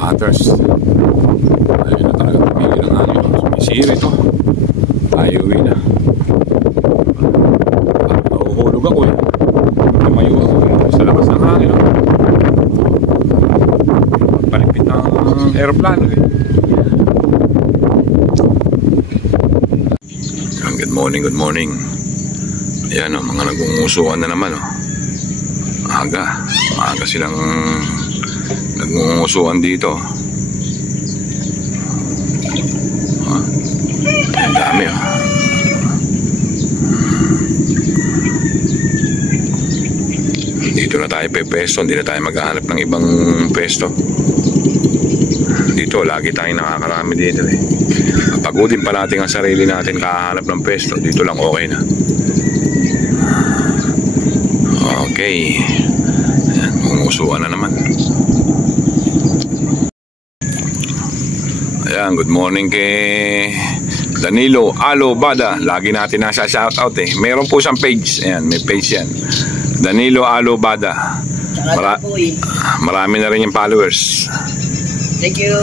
Hatters. Ayun na talaga tumigil ang hangin. Sumisiri ito. Tayo uwi na. Nahuhulog ako eh. Tumayo ako sa labas ng hangin. Palipit ng aeroplano eh. Good morning. Ayan o, mga nagungusuan na naman o. Maaga silang nagungusuan dito. Ang dami o. Dito na tayo pepesto, hindi na tayo maghahanap ng ibang pesto. Dito, lagi tayong nakakarami dito eh. Pagodin pa natin ang sarili natin kahanap ng pesto. Dito lang okay na. Okay. Ayan, umusuan na naman. Ayan, good morning kay Danilo Alobada. Lagi natin nasa shoutout eh. Meron po siyang page. Ayan, may page yan. Danilo Alobada. Marami na rin yung followers. Thank you.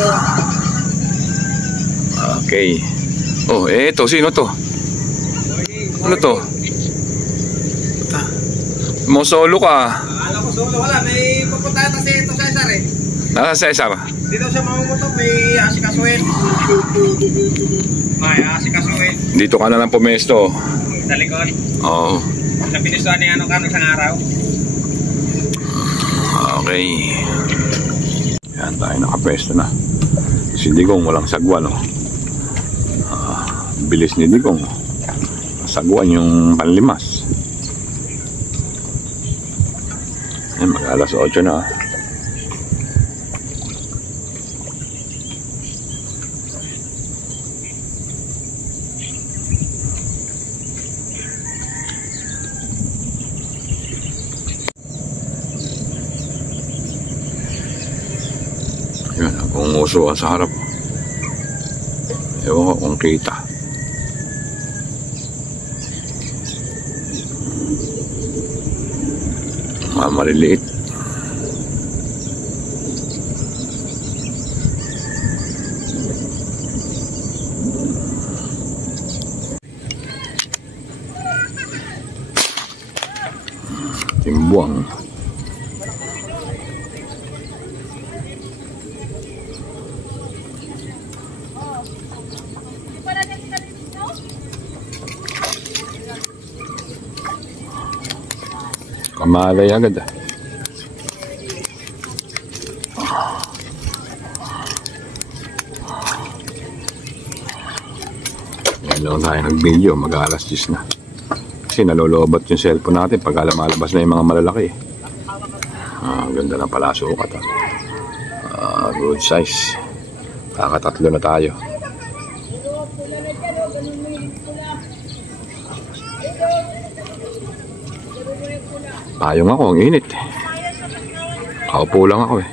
Okay. Oh, eto, sino to? Ano to? Mo solo ka. Alam ko solo, wala. May pupuntahan na si Cesar eh. Nasa Cesar? Dito siya mamumoto, may asikasuhin. May asikasuhin. Dito ka na lang pumesto. Sa likod. Oo. Sa pinustuhan ni ano ka ng isang araw. Okay. Yan tayo nakapesto na. Si Digong walang sagwan no? Bilis ni Digong. Sagwan yung panlimas. Yan, mag-alas 8 na. Yan, nagunguso sa harap. Ewan ko kung kita. Maliliit. Timbuang. Kamalay agad ah. Yan lang tayo nag-video, mag-alas 10 na. Kasi nalolobat yung cellphone natin pag malabas na yung mga malalaki. Ganda ng pala sukat ah. Good size. Kakatatlo na tayo. Payong ako, ang init. Kaupo lang ako eh.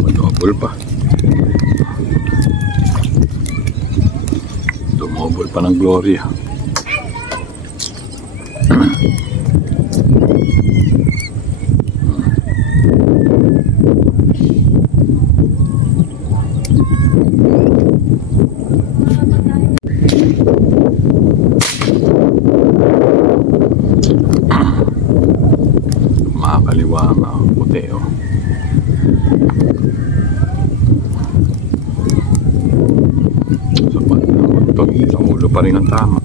Tumobol pa. Tumobol pa ng Gloria. Makakaliwa ang puti oh. Sa ulo pa rin ang tama.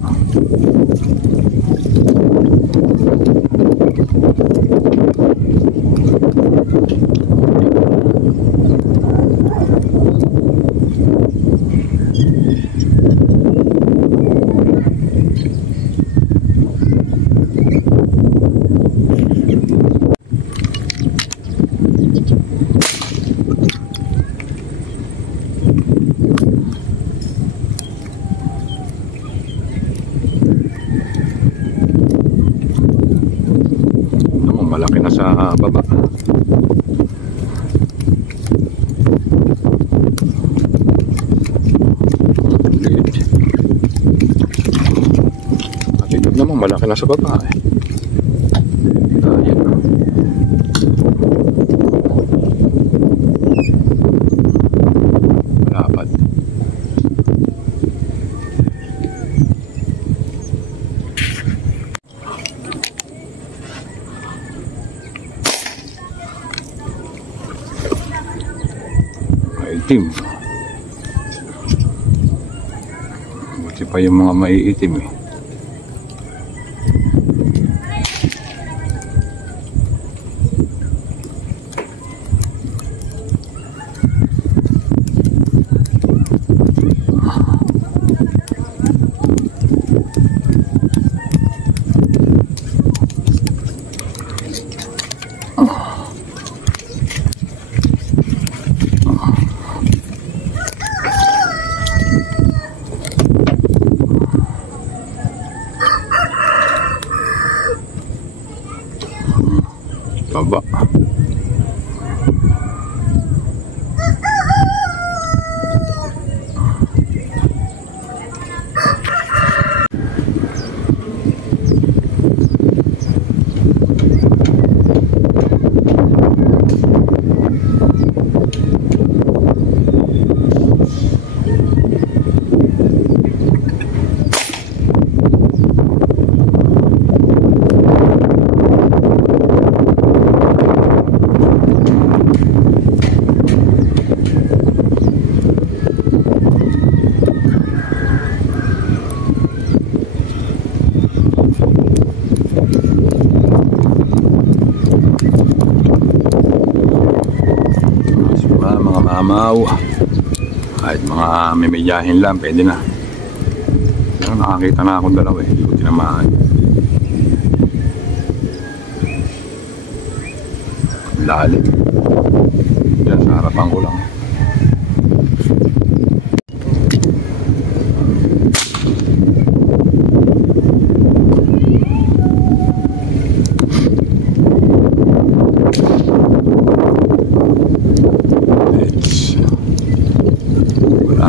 na sa baba. Liit. At ito naman, malaki na sa baba eh. Ayan. Malapad. Maitim. Buti pa yung mga maiitim eh. Baba. Mga mamaw, kahit mga mimidyahin lang pwede na. Pero nakakita na akong dalawa eh, hindi ko tinamaan. Lalim yan sa harapan ko lang.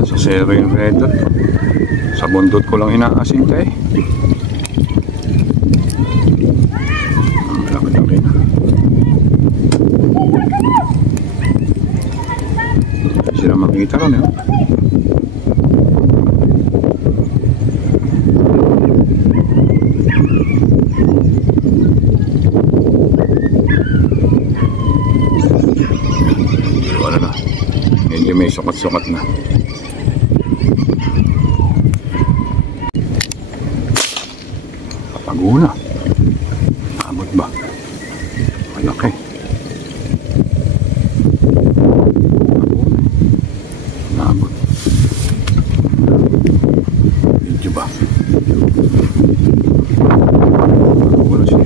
Sa zero yung red dot. Sa bundot ko lang inaasinta eh. Malaki-laki na. Hindi sila makikita ron eh. Wala na. Medyo may sukat-sukat na. Paguna. Abot ba? Malaki. Abot. Medyo ba? Paguna siya.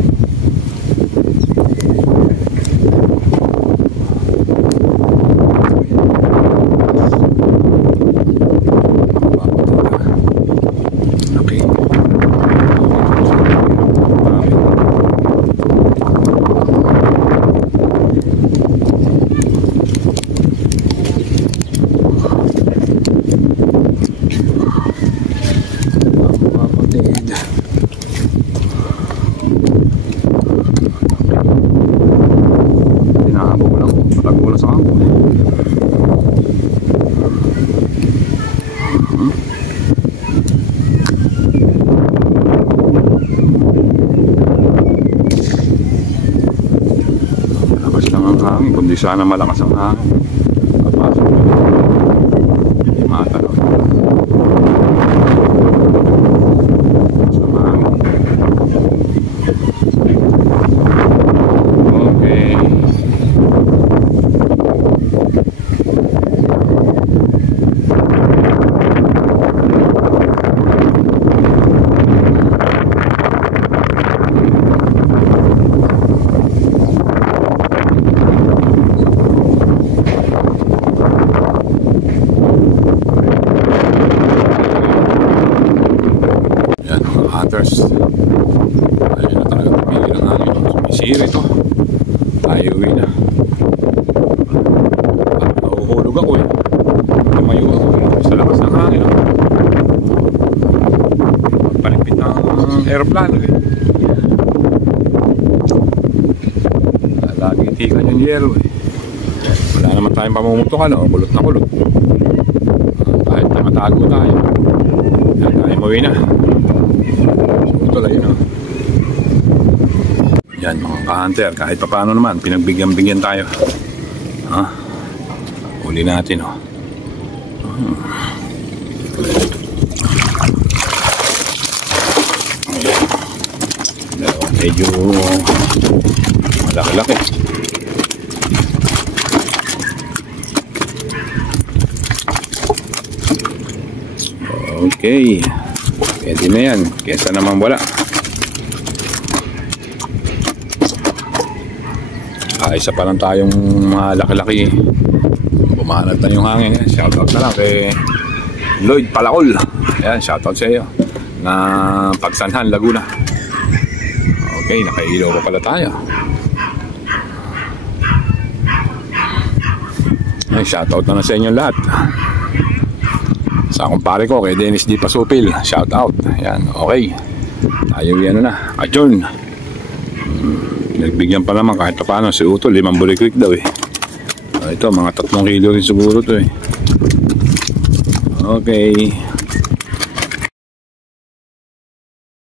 Hangin, kundi sana malakas ang hangin. Papasok na hindi matalaw sa hangin. Okay. Ayun na talaga, tumigil ang hangin. Sumisira ito. tayo uwi na. Nahuhulog ako eh. Tumayo ako sa lakas ng hangin. Palipit ng aeroplano eh. Lagi tikan yung yero eh. Wala naman tayong pamumutukan o. Kulot na kulot. Kahit nakatago tayo. Kaya tayo mawin na. So ito lang yun o. Yan mga ka-hunter. Kahit pa paano naman pinagbigyan-bigyan tayo. Ha? Uli natin o. Medyo malaki-laki. Okay, pwede na yan. Kesa naman wala. Isa pa lang tayong malaki-laki. Bumanat na yung hangin. Shoutout na lang kay Lloyd Palacol. Ayan, shoutout sa iyo na Pagsanhan, Laguna. Okay, nakailaw pa pala tayo. Ay, shoutout na sa inyo lahat. Sa kumpare ko kay Dennis D. Pasupil, shoutout. Ayan, okay. Tayo yan na. Adjourn. Nagbigyan pa naman kahit paano si Utol, 5 bulikwik daw eh. Ito, mga 3 kilo rin siguro to eh. Okay.